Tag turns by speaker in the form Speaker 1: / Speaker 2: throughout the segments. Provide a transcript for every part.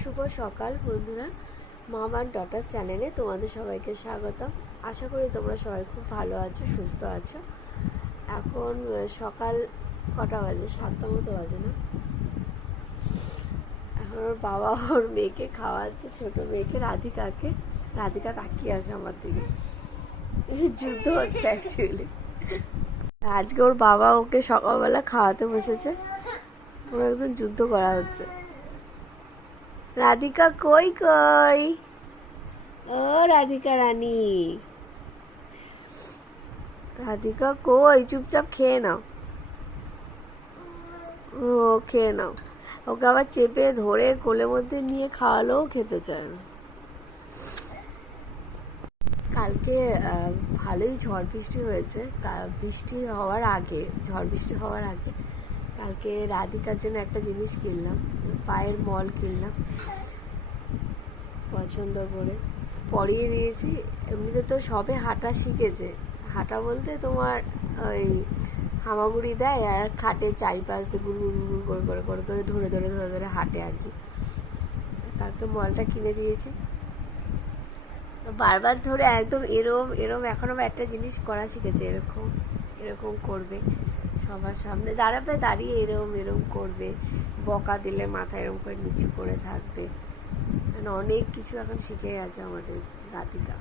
Speaker 1: শুভ সকাল, বন্ধুরা। মামান ডটার চ্যানেলে তোমাদের সবাইকে স্বাগতম। আশা করি তোমরা সবাই খুব ভালো আছো, সুস্থ আছো। এখন সকাল কটা বাজে? সাতটা মতো বাজে না? এখন ওর বাবা ওর মেয়েকে খাওয়াচ্ছে, ছোট মেয়েকে, রাধিকাকে। রাধিকা তাকিয়ে আছে আমার দিকে। যুদ্ধ হচ্ছে অ্যাকচুয়ালি আজকে ওর বাবা ওকে সকালবেলা খাওয়াতে বসেছে। ওর একদম যুদ্ধ করা হচ্ছে। রাধিকা কই কই? ও, রাধিকা রানী। রাধিকা কই? চুপচাপ খেয়ে নাও। ও, খেয়ে নাও। ওকে আবার চেপে ধরে কোলের মধ্যে নিয়ে খাওয়ালেও খেতে চায় না। কালকে ভালোই ঝড় বৃষ্টি হয়েছে। বৃষ্টি হওয়ার আগে, ঝড় বৃষ্টি হওয়ার আগে কালকে রাধিকার জন্য একটা জিনিস কিনলাম, পায়ের মল কিনলাম, পছন্দ করে। পরিয়ে দিয়েছি, এমনিতে তো সবে হাঁটা শিখেছে। হাঁটা বলতে তোমার ওই হামাগুড়ি দেয় আর খাটে চারিপাশ গুড় গুড় করে করে করে করে, ধরে ধরে ধরে ধরে হাঁটে আর কি। কালকে মলটা কিনে দিয়েছি। বারবার ধরে একদম এরম এরম এখন আবার একটা জিনিস করা শিখেছে, এরকম এরকম করবে। সবার সামনে দাঁড়াবে, দাঁড়িয়ে এরম এরম করবে। বকা দিলে মাথা এরম করে নিচু করে থাকবে। মানে অনেক কিছু এখন শিখে গেছে আমাদের রাধিকা।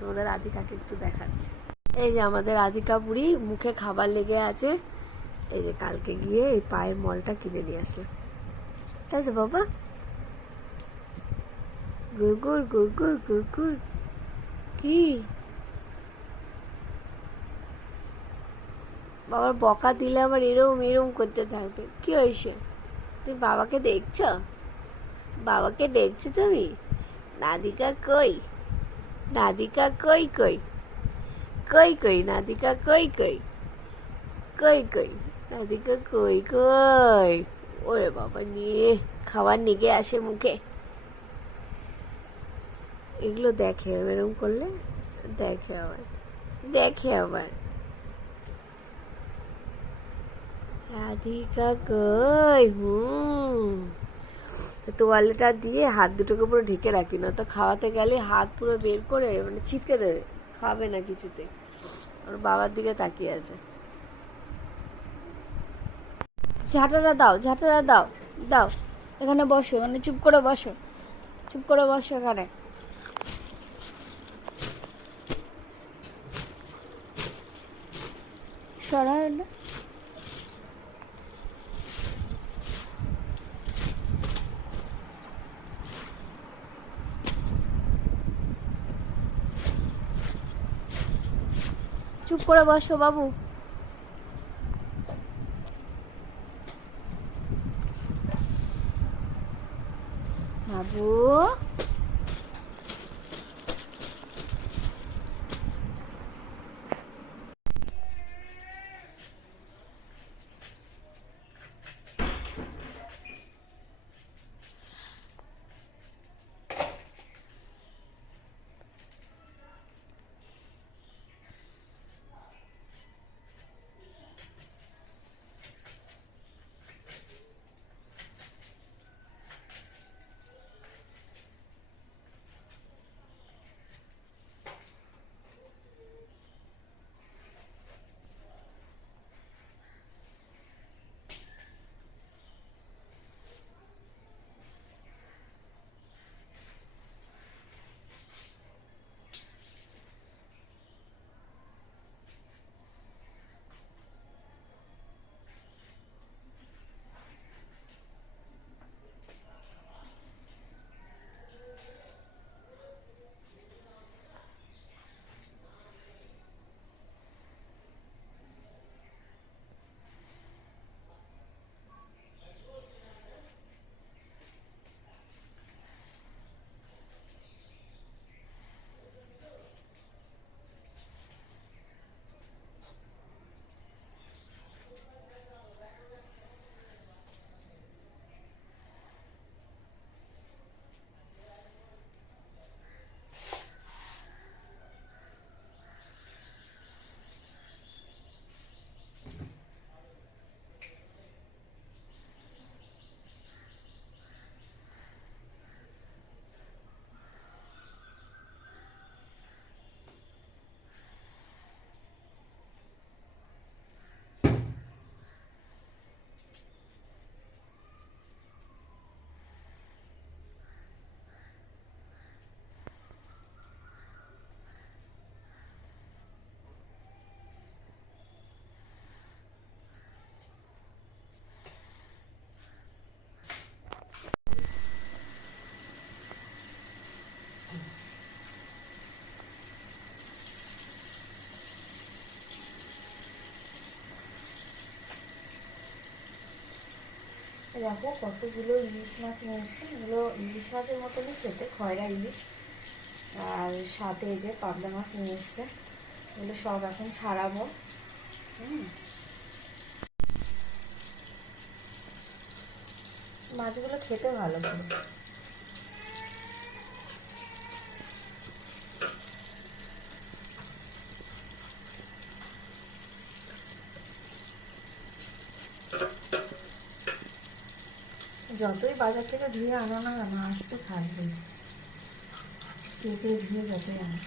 Speaker 1: তোমাদের রাধিকাকে একটু দেখাচ্ছি। এই যে আমাদের রাধিকা বুড়ি, মুখে খাবার লেগে আছে। এই যে কালকে গিয়ে এই পায়ের মলটা কিনে নিয়ে আসলো। তাই তো বাবা? গুড়গুড় গুড়গুড় গুড়গুড় কি? বাবার বকা দিলে আবার এরম এরম করতে থাকবে। কি হয়েছে? তুমি বাবাকে দেখছ? বাবাকে দেখছ তুমি? নাদিকা কই? নাদিকা কই কই? কই কই, নাদিকা কই কই? কই কই, নাদিকা কই কই? ওরে বাবা, নিয়ে খাবার নিগে আসে মুখে। এগুলো দেখে এরকম করলে? দেখে আবার। দেখে আবার। রাধিকা কই? হুম। তোয়ালেটা দিয়ে হাত দুটোকে পুরো ঢেকে রাখি না, তো খাওয়াতে গেলে হাত পুরো বের করে মানে ছিটকে দেবে, খাবে না কিছুতে। ওর বাবার দিকে তাকিয়ে আছে।
Speaker 2: ঝাঁটাটা দাও ঝাঁটাটা দাও দাও। এখানে বসো এখানে চুপ করে বসো, চুপ করে বসো এখানে। সরায় না চুপ করে বসো বাবু। বাবু?
Speaker 1: দেখো কতগুলো ইলিশ মাছ নিয়ে এগুলো ইলিশ মাছের মতনই খেতে, খয়রা ইলিশ আর সাথে যে পাবদা মাছ নিয়ে এসছে। এগুলো সব এখন ছাড়াবো। হুম। মাছগুলো খেতে ভালো যতই বাজার থেকে ধুয়ে আনো না আসতে তো থাকবেই কেটে ধুয়ে যতই আনো।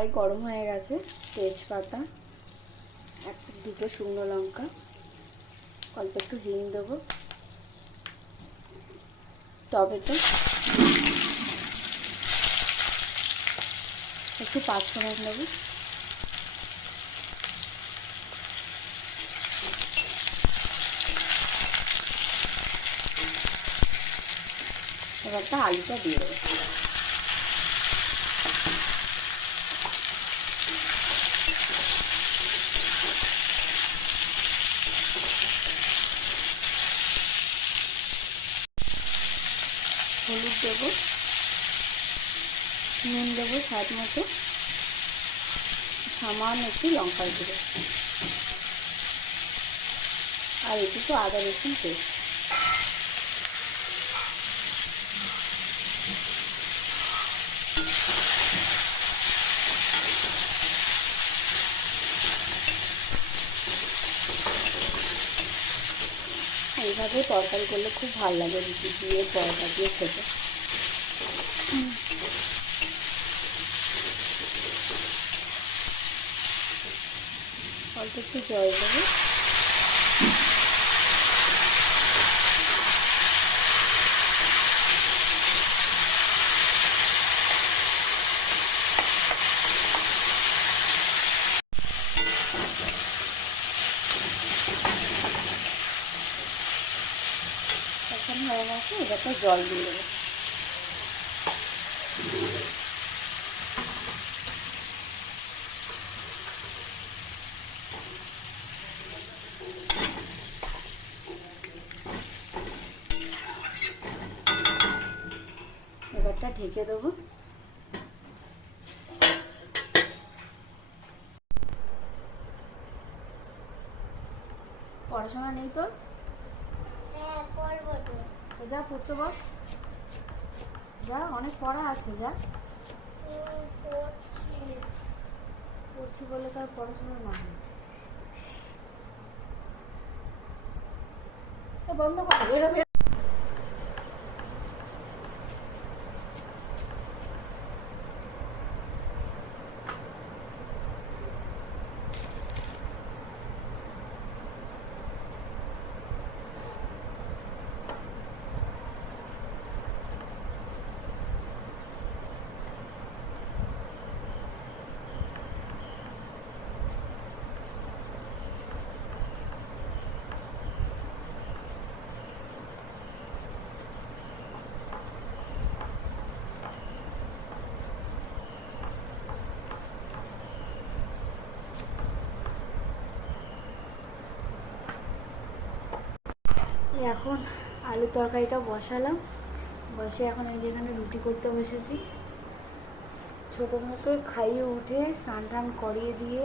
Speaker 2: কড়াই গরম হয়ে গেছে, তেজপাতা, এক দুটো শুকনো লঙ্কা, অল্প একটু হিং দেবো, টমেটো, একটু পাঁচফোড়ন দেবো। একটা আলুটা দিয়ে দেবো। দেবো। নুন দেবো স্বাদ মতো। সামান্য একটু লঙ্কার গুঁড়ো। আর এটুকু আদা রসুন পেস্ট। এইভাবে তরকারি করলে খুব ভালো লাগে রুটি দিয়ে, পরোটা দিয়ে খেতে। অল্প একটু জল দেবো এখন হয়ে গেছে এবারটা জল দিয়ে দেবো এবারটা ঢেকে দেবো। পড়াশোনা নেই তোর?
Speaker 1: হ্যাঁ তো।
Speaker 2: যা পড়তে বস। যা অনেক পড়া আছে যা। পড়ছি। বলে তার পড়াশোনা না হয়। বন্ধ কর এখন আলু তরকারিটা বসালাম। বসে এখন এই যেখানে রুটি করতে বসেছি। ছোটো মুখে খাইয়ে উঠে স্নান টান করিয়ে দিয়ে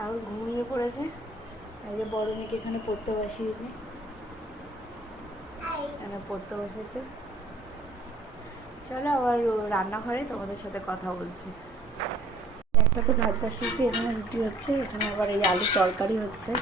Speaker 2: এখন ঘুমিয়ে পড়েছে। এই যে বড় মেয়েকে এখানে পড়তে বসিয়েছি। এখানে পড়তে বসেছে। চলো আবার রান্নাঘরে তোমাদের সাথে কথা বলছি। একটাতে ভাত বসিয়েছি, এখানে রুটি হচ্ছে, এখানে আবার এই আলু তরকারি হচ্ছে।